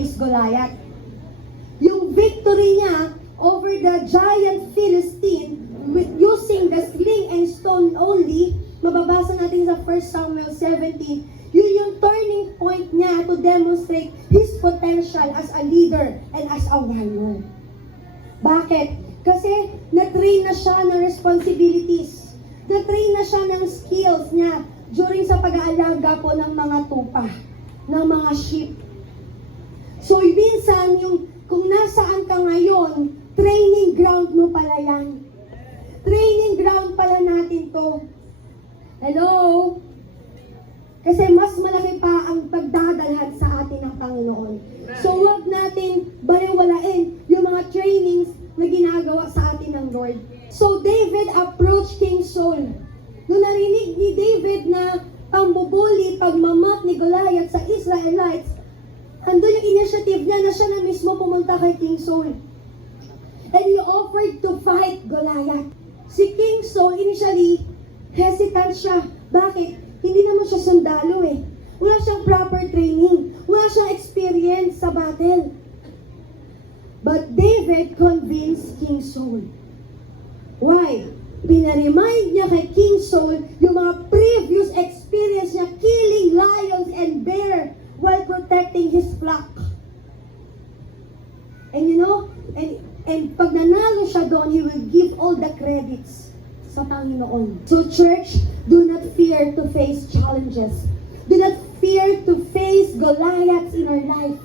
face Goliath. Yung victory niya over the giant Philistine with using the sling and stone only, mababasa natin sa 1 Samuel 17, yun yung turning point niya to demonstrate his potential as a leader and as a warrior. Bakit? Kasi na-train na siya ng responsibilities. Na-train na siya ng skills niya during sa pag-aalaga po ng mga tupa, ng mga sheep. So, minsan, kung nasaan ka ngayon, training ground mo pala yan. Training ground pala natin to. Hello? Kasi mas malaki pa ang pagdadalhan sa atin ng Panginoon. So, huwag natin baliwalain yung mga trainings na ginagawa sa atin ng Lord. So, David approached King Saul. Nung narinig ni David na pambubuli, pagmamat ni Goliath sa Israelites, andun yung initiative niya na siya na mismo pumunta kay King Saul. And he offered to fight Goliath. Si King Saul, initially, hesitant siya. Bakit? Hindi naman siya sundalo eh. Wala siyang proper training. Wala siyang experience sa battle. But David convinced King Saul. Why? Pinaremind niya kay King Saul yung mga previous experience niya killing lions and bear while protecting his flock. And you know, and pag nanalo siya doon, he will give all the credits sa Panginoon. So church, do not fear to face challenges. Do not fear to face Goliaths in our life.